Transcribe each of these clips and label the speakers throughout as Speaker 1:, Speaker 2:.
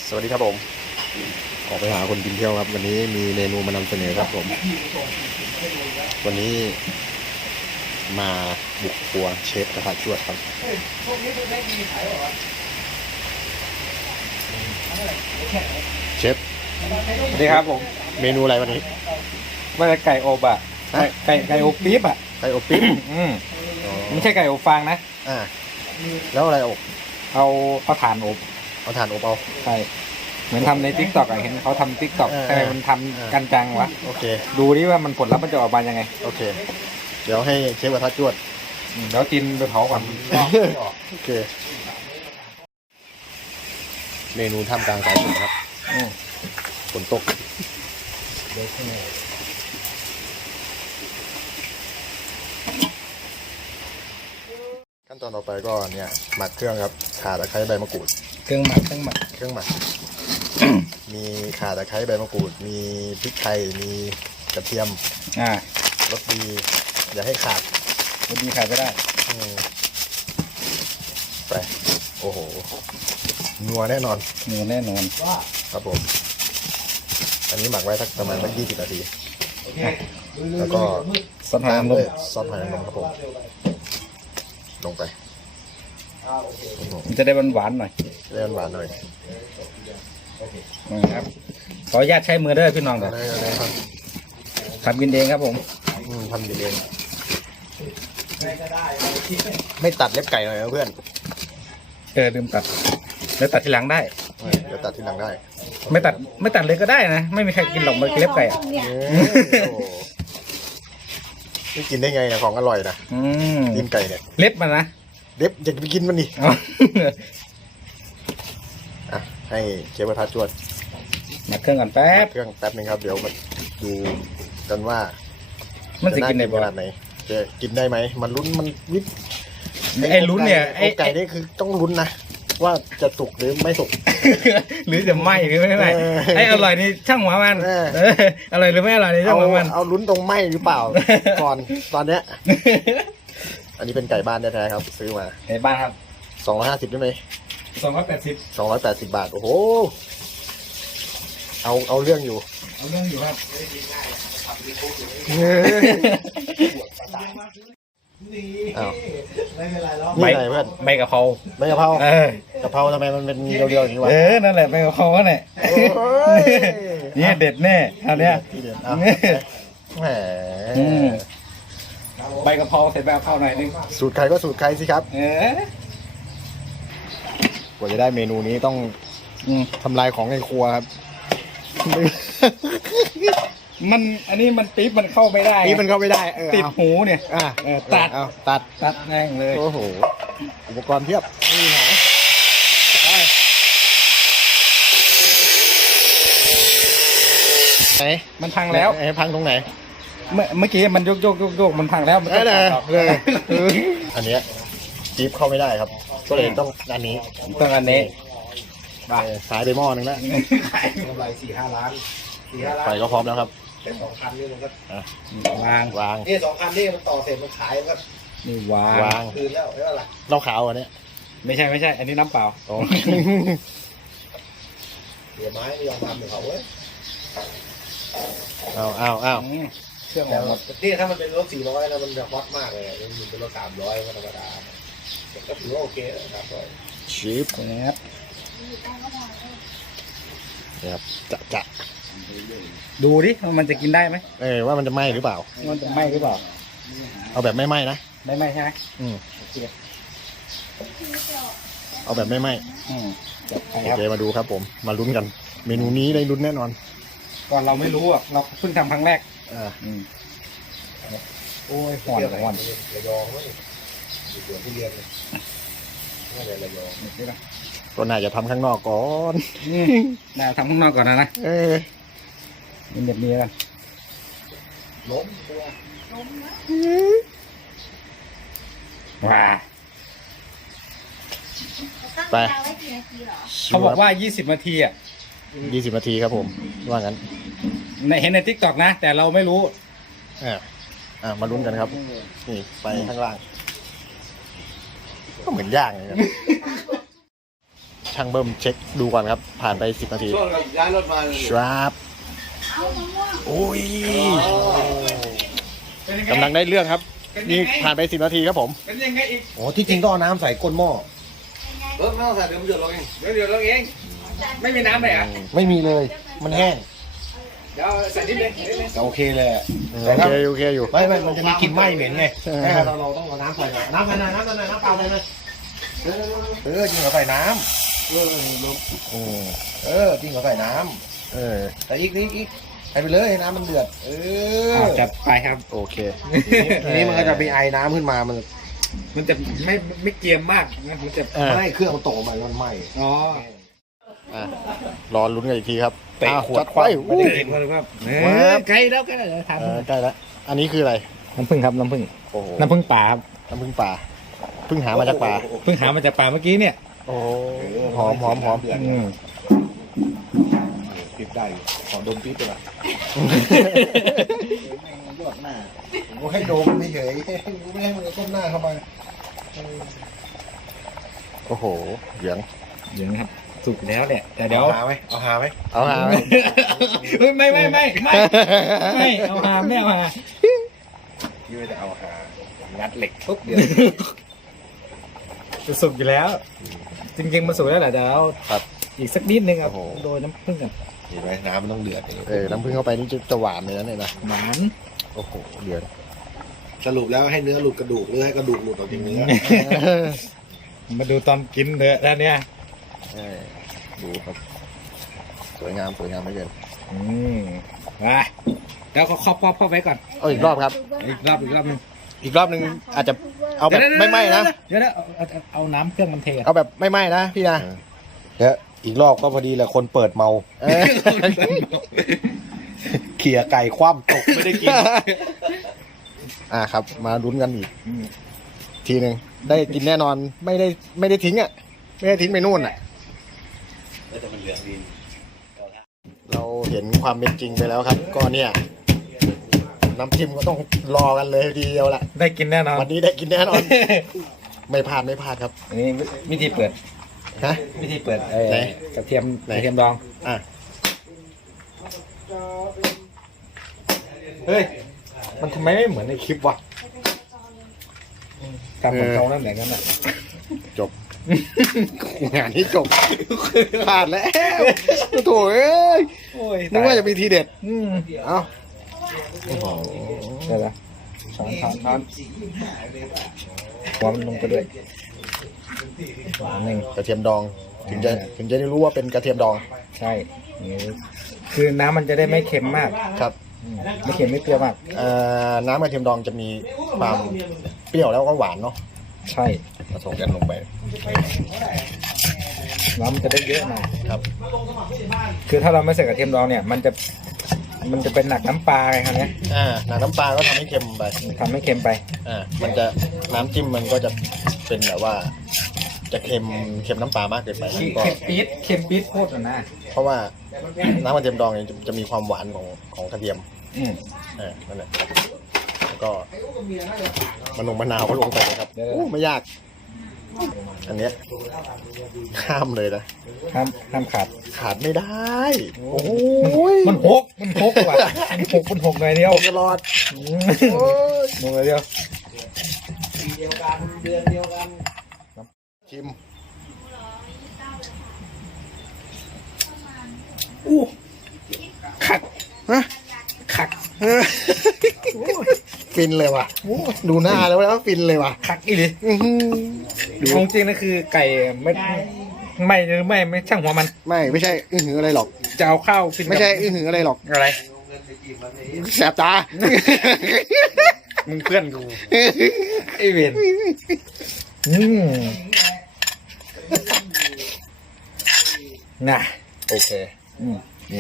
Speaker 1: สวัสดีครับผมออกไปหาคนกินเที่ยวครับวันนี้มีเมนูมานำเสนอครับผมวันนี้มาบุกครัวเชฟกระทะจวดครับเชฟ
Speaker 2: สวัสดีครับผม
Speaker 1: เมนูอะไรวันนี้
Speaker 2: ว่าไก่อบอ่ะไก่อบปี๊บอ่ะ
Speaker 1: ไก่อบปิ๊บ
Speaker 2: ไม่ใช่ไก่อบฟางนะ
Speaker 1: แล้วอะไรอบ
Speaker 2: เอาถ่านอบ
Speaker 1: เอาถ่านอบเอา
Speaker 2: ใช่เหมือนทำใน TikTok อ่ะเห็นเขาทำ TikTok ทำไมมันทำกันจังวะ
Speaker 1: โอเค
Speaker 2: ดูดิว่ามันผลลัพธ์มันจะออกมายังไง
Speaker 1: โอเคเดี๋ยวให้เชฟกระทะจวด
Speaker 2: เดี๋ยวกินไปเผาก่อน
Speaker 1: โอเคเมนูท่ามกลางสายฝนครับฝนตกขั้นตอนต่อไปก็เนี่ยหมักเครื่องครับข่าตะไคร้ใบมะกรูด
Speaker 2: เครื่องหมัก
Speaker 1: มีข่าตะไคร้ใบมะกรูดมีพริกไทยมีกระเทียมรสดีอย่าให้ขาด
Speaker 2: รสดีขาดไม่ได้
Speaker 1: ไปโอ้โหนัวแน่นอนครับผมอันนี้หมักไว้สักประมาณ20 นาทีแล้วก็ตามด้วยซอสหอยนางรมครับผมลงไป
Speaker 2: มันจะได้หวานหน่อยครับขออนุญาตใช้มือเด้อพี่น้องเด้อทำกินเองครับผม
Speaker 1: ทำกินเองไม่ตัดเล็บไก่หน่อยนะเพื่อน
Speaker 2: ลืมตัดแล้วตัดทีหลังได้
Speaker 1: เดี๋ยวตัดทีหลังได้
Speaker 2: ไม่ตัดเลยก็ได้นะไม่มีใครกินหรอกมันเล็บไก่
Speaker 1: ไม่กินได้ไงนะของอร่อยนะกินไก่เนี่ย
Speaker 2: เล็บมันนะ
Speaker 1: เล็บอยากไปกินมันดิให้เชฟกระทะจวด
Speaker 2: มาเครื่องกันแป๊
Speaker 1: บนึงครับเดี๋ยวมาดูกันว่า
Speaker 2: มันจะกินได้
Speaker 1: ขนาดไหนจะกินได้ไหมมันลุ้นมันวิบ
Speaker 2: ไอ้ลุ้นเนี่ย
Speaker 1: ไอ้ไก่นี่คือต้องลุ้นนะว่าจะสุกหรือไม่สุก
Speaker 2: หรือจะไหมหรือไม่ไหมไอ้อร่อยนี่ช่างหัวมันอร่อยหรือไม่อร่อยนี่ช่างหัวมัน
Speaker 1: เอาลุ้นตรงไหมหรือเปล่าก่อนตอนเนี้ยอันนี้เป็นไก่บ้านแท้ๆครับซื้อมา
Speaker 2: ไก่บ้านครับ
Speaker 1: 250ได้ไหม
Speaker 2: 280
Speaker 1: บาทโอ้โหเอาเรื่องอยู่
Speaker 2: ครับ
Speaker 1: นี่อะไรเพื่อน
Speaker 2: ใบกะเพราก
Speaker 1: ะเพรากะเพราทำไมมันเป็นเดียวๆอย่างนี้วะ
Speaker 2: นั่นแหละใบกะเพราเนี่ยนี่เด็ดแน่อันเนี้ย
Speaker 1: แหม
Speaker 2: ใบกะเพราใส่ใบกะเพราหน่อยนึง
Speaker 1: สูตรใครก็สูตรใครสิครับกว่าจะได้เมนูนี้ต้องทำลายของในครัวครับ
Speaker 2: อันนี้มันปี๊บมันเข้าไม่ได้ติดหูเนี่ยตัดแน่งเลย
Speaker 1: โอ้โหอุปกรณ์เพียบนี่หนาไหน
Speaker 2: มันพังแล้ว
Speaker 1: พังตรงไหน
Speaker 2: เมื่อกี้มันโยกมันพังแล้วมัน
Speaker 1: เลยอันนี้ปี๊บเข้าไม่ได้ครับก็เลยต้องอันนี้สายไปหม้อนึงแล้ว
Speaker 2: ขายกำไร4-5 ล้าน
Speaker 1: ไฟก็พร้อมแล้วครับ
Speaker 2: 2,000นี่มันก็วาง
Speaker 1: นี่
Speaker 2: 2,000นี่มันต่อเสร็จมันขายก็นี่วางคืนแล้วอะไร
Speaker 1: เราขาวอันนี้
Speaker 2: ไม่ใช่อันนี้น้ำเปล่าเดี๋ยวไม้ไม่ยอมทำของเขาเว้ย
Speaker 1: เอา
Speaker 2: เครื่องของนี่ถ้ามันเป็นรถ400นะมันจะฮอตมากเลยมันเป็นรถ300ก็ธรรมดาก็ถือว่าโอเคครับ
Speaker 1: ชีฟ
Speaker 2: นะครับ
Speaker 1: จะ
Speaker 2: ดูดิมันจะกินได้ไหม
Speaker 1: ว่ามันจะไหม้หรือเปล่าเอาแบบไม่ไหม้นะ
Speaker 2: ไม่ไหม้ใช่ไหม
Speaker 1: เอาแบบไม่ไหม้โอเคมาดูครับผมมาลุ้นกันเมนูนี้ได้ลุ้นแน่นอน
Speaker 2: ก่อนเราไม่รู้อ่ะเราเพิ่งทำครั้งแรกโอ้ยห่อนระยองไม่เดี๋ยวที่เรียนเลยน่าจะระยอง
Speaker 1: ก็น่าจะทำข้างนอกก่อน
Speaker 2: ทำข้างนอกก่อนนะมันแบบนี้กันล้มว้า
Speaker 1: ไป
Speaker 2: เขาบอกว่า20 นาทีอ่ะ
Speaker 1: 20 นาทีครับผมว่างั้น
Speaker 2: เห็นใน TikTok นะแต่เราไม่รู้
Speaker 1: มาลุ้นกันครับนี่ไปข้างล่างก็เหมือนย่างเลยครับช่างเบิ้มเช็คดูก่อนครับ ผ่านไป10 นาที
Speaker 2: ช่วงเราย้ายรถมา
Speaker 1: ครับโอ้ยกำลังได้เรื่องครับ นี่ผ่านไป10 นาทีครับผม
Speaker 2: เป็นยังไงอีก
Speaker 1: โอ้ที่จริงต้องเอาน้ำใส่ก้นหม้อ
Speaker 2: เริ่มไม่ต้องใส่เดี๋ยวมันเดือดร้อนเองเดี๋ยวร้อนเองไม่มีน้ำเลยอ่ะ
Speaker 1: ไม่มีเลย มันแห้ง
Speaker 2: เดี๋ยวใส่นิดนึง
Speaker 1: โอเคเลย
Speaker 2: แต่ครับ
Speaker 1: โอเคอยู่
Speaker 2: ไม่มันจะมีกลิ่นไหม้เหม็นไง
Speaker 1: เราต้องเอาน้ำใส่หน่อยน้ำใส่หน่อยน้ำใส่หน่อยน้ำเปล่าใส่หน่อยจริงเหรอใส่น้ำจริงเหรอใส่น้ำแต่อีกให้ไปเลยน้ำมันเดือด
Speaker 2: จัดไปครับ
Speaker 1: โอเคทีนี้มันก็จะมีไอ้น้ำขึ้นมามัน
Speaker 2: จะไม่เกรียมมากนะมันจะ
Speaker 1: ไม่เครื่องมันโตมันไหม้
Speaker 2: อ๋อ
Speaker 1: รอลุ้นกันอีกทีครับ
Speaker 2: จัด
Speaker 1: ไว้
Speaker 2: ไม่ได้เห็นเลยครับใกล้แล้วทาน
Speaker 1: ใกล้แล้วอันนี้คืออะไร
Speaker 2: น้ำผึ้งครับน้ำผึ้ง
Speaker 1: โอ้โห
Speaker 2: น้ำผึ้งป่าครับ
Speaker 1: น้ำผึ้งป่าเพิ่งหามาจากป่า
Speaker 2: เพิ่งหามาจากป่าเมื่อกี้เนี่ย
Speaker 1: โอ้หอมปิดได้ขอดมปิดเลยยอดหน้าผมให้ดมไม่เฉยไม่ให้มันก้มหน้าเข้าไปโอ้โหเหลือง
Speaker 2: เดี๋ยวนะครับสุกแล้วเนี่ยแต่เดี๋ยว
Speaker 1: เอาหาไหมเอาหาไหม
Speaker 2: ไม่เอาหาไม่เอาหา
Speaker 1: ยืดเอาหา
Speaker 2: งัดเหล็กปุ๊บเดี๋ยวจะสุกอยู่แล้ว จริงๆมันสุกแล้วแหละแต่เราอีกสักนิดนึงครับโดยน้ำผึ้งกัน
Speaker 1: เห็นไหมน้ำมันต้องเดือดน้ำผึ้งเข้าไปนี่จะหวานเลยนะเนี่ยนะ
Speaker 2: หวาน
Speaker 1: โอ้โหเดือดสรุปแล้วให้เนื้อหลุดกระดูกหรือให้กระดูกหลุดออกจากเนื้อ
Speaker 2: มาดูตอนกินเถอะแล้วเนี่ย
Speaker 1: ดูครับสวยงามไม่เกิน
Speaker 2: มาแล้วก็ครอบเข้าไปก่อน
Speaker 1: เอาอีกรอบครับ
Speaker 2: อีกรอบนึง
Speaker 1: อีกรอบหนึ่งอาจจะเอาแบบไม่ไหม้นะ
Speaker 2: เดี๋ยวเอาน้ำเครื่องมันเท
Speaker 1: เอาแบบไม่ไหม้นะพี่นะเดี๋ยวอีกรอบก็พอดีแหละคนเปิดเมาเขี่ยไก่คว่ำตกไม่ได้กินครับมาลุ้นกันอีกทีหนึ่งได้กินแน่นอนไม่ได้ทิ้งอ่ะไม่ได้ทิ้งไปนู่นอ่ะเราเห็นความเป็นจริงไปแล้วครับก็เนี่ยน้ำจิ้มก็ต้องรอกันเลยทีเดียวแหละ
Speaker 2: ได้กินแน่นอน
Speaker 1: วันนี้ได้กินแน่นอนไม่พลาดครับ
Speaker 2: อันนี้วิธีเปิด
Speaker 1: ฮะ
Speaker 2: วิธีเปิดกระเทียมดองเฮ้ยมันทำไมไม่เหมือนในคลิปวะทำเหมือนเขานั่นแหละงั้นน่ะ
Speaker 1: จบงานนี้จบขาดแล้วโถ่เอ้ยนึกว่าจะมีทีเด็ดเอ้า
Speaker 2: ได้แล้วช้อนหัวมันลงไปด้วย
Speaker 1: กระเทียมดองถึงจะได้รู้ว่าเป็นกระเทียมดอง
Speaker 2: ใช่คือน้ำมันจะได้ไม่เค็มมาก
Speaker 1: ครับ
Speaker 2: ไม่เค็มไม่เปรี้ยวมาก
Speaker 1: น้ำกระเทียมดองจะมีความเปรี้ยวแล้วก็หวานเนาะ
Speaker 2: ใช่
Speaker 1: ผสมกันลงไป
Speaker 2: น้ำมันจะได้เยอะหน่อย
Speaker 1: ครับ
Speaker 2: คือถ้าเราไม่ใส่กระเทียมดองเนี่ยมันจะเป็นหนักน้ำปลาไงครับเนี่ย
Speaker 1: หนักน้ำปลาก็ทำให้เค็มไปมันจะน้ำจิ้มมันก็จะเป็นแบบว่าจะเค็มน้ำปลา มากเกินไป
Speaker 2: เค็มปี๊ดโคตรนะ
Speaker 1: เพราะว่าน้ำกระเทียมดองเนี่ยจะมีความหวานของกระเทียมนั่นแหละแล้วก็มะนาวก็ลงไปนะครับไม่ยากอันเนี้ยข้ามเลยนะ
Speaker 2: ห้าม
Speaker 1: ขาดไม่ได้โอ้
Speaker 2: ยมันหกว่ะมันหกหน่อยเดียว
Speaker 1: ตลอด
Speaker 2: หน่อยเดียว
Speaker 1: เดียวกันเดือนเดียวกันชิมขัดฟินเลยว่ะดูหน้าแล้วฟินเลยว่ะ
Speaker 2: ขัดอีกดิดูจริงๆนะคือไก่ไม่ช่างหัวมัน
Speaker 1: ไม่ใช่หืออะไรหรอก
Speaker 2: จะเอาข้าวฟิน
Speaker 1: ไม่ใช่หืออะไรหรอก
Speaker 2: อะไร
Speaker 1: แสบตา
Speaker 2: มึงเพื่อนกูไอเวนน่ะ
Speaker 1: โอเคนี่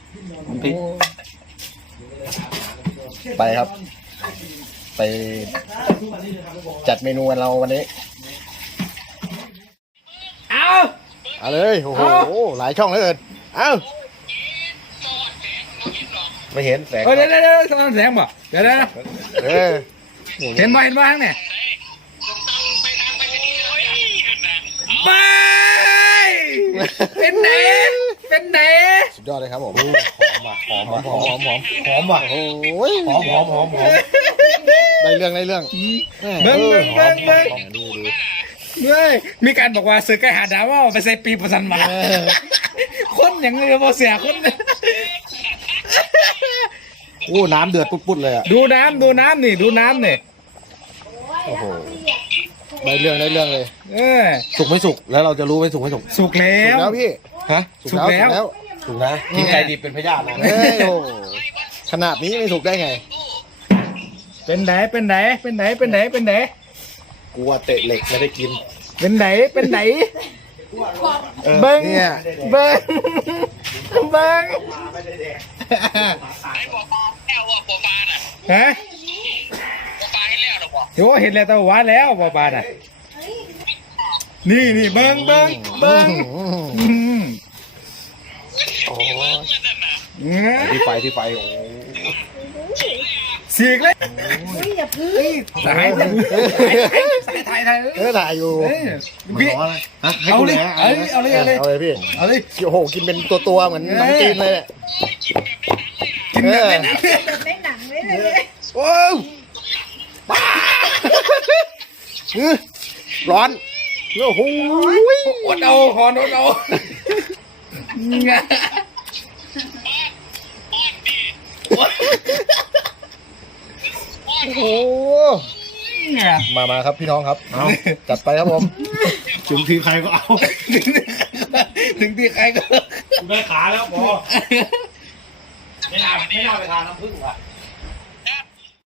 Speaker 1: ไปครับไปจัดเมนูกันเราวันนี้เอาเลยโอ้โหหลายช่องเลยเอาไม่เห็นแสง
Speaker 2: เดี๋ยวแสงบ่เดี๋ยวเห็นบ่ทั้งเนี่ยไป
Speaker 3: เป็นไหนเป็นไหน
Speaker 1: สุดยอดเลยครับผม
Speaker 2: หอมว่ะหอม
Speaker 1: หอ
Speaker 2: ว่ะ
Speaker 1: ม
Speaker 2: หอมว่ะ
Speaker 1: โอ้ย
Speaker 2: หอม
Speaker 1: ได้เรื่องได้เรื่อง
Speaker 3: เบิ้งเบิ้งเบิ้งเบิ้ง
Speaker 1: ดู
Speaker 3: เฮ้ยมีการบอกว่าซื้อไก่หาดาวว่าไปใส่ปีประสันมาคนอย่างเงี้ยพอเสียคน
Speaker 1: โอ้น้ำเดือดปุ๊ดๆเลยอ่ะ
Speaker 3: ดูน้ำนี่ดูน้ำนี่
Speaker 1: โอ้โหได้เรื่องเลย
Speaker 3: เออ
Speaker 2: สุกไม่สุกแล้วเราจะรู้ไม่สุกไม่สุก
Speaker 3: สุกแล้
Speaker 1: สุก
Speaker 3: ว
Speaker 1: แล้วพี่
Speaker 2: ฮะ
Speaker 3: สุกแล้ว
Speaker 2: สุกนะกินไก่ดิบเป็นพยาธินะ
Speaker 1: เฮ้ยโอ้ขนาดนี้ไม่สุกได้ไง
Speaker 3: เป็นไหนเป็นไหนเป็นไหนเป็นไหนเป็นไหน
Speaker 2: กลัวเตะเหล็กไม่ได้กิน
Speaker 3: เป็นไหนเป็นไหนเบิ้ง
Speaker 1: เนี่ย
Speaker 3: เบิ้งเบิ้งฮะโอ้เห็นแล้วแต่ว่าแล้วบ่บาดอ่ะนี่เบิ้งอืม
Speaker 2: ที่ไฟโอ้
Speaker 3: สีกเลย
Speaker 4: อย่าพึ่ง
Speaker 3: ถ่ายถ่าย
Speaker 1: ถ่ายอยู่
Speaker 2: มันร้อนเลยฮะให้
Speaker 3: เอา
Speaker 2: กู
Speaker 3: เลย
Speaker 2: แล้ว
Speaker 3: เอาเลยเอาเลย
Speaker 1: เอาเลยพี่
Speaker 3: เอาเลย
Speaker 1: โอ้โหกินเป็นตัวเหมือนหนังจีนเลยเนี่ย
Speaker 3: กินแบบนั้น
Speaker 4: แบบในหนังเลยเลย
Speaker 1: โอ้ร้อนโอ้โห
Speaker 3: อดเอาหอนอดเอา
Speaker 1: โอ้โหมาครับพี่น้องครับเอาจัดไปครับผม
Speaker 2: ถึงทีใครก็เอา
Speaker 3: ถึงที่ใครก็
Speaker 2: ได้ขาแล้วพอไม่น่าไปทานน้ำผึ้งว่ะ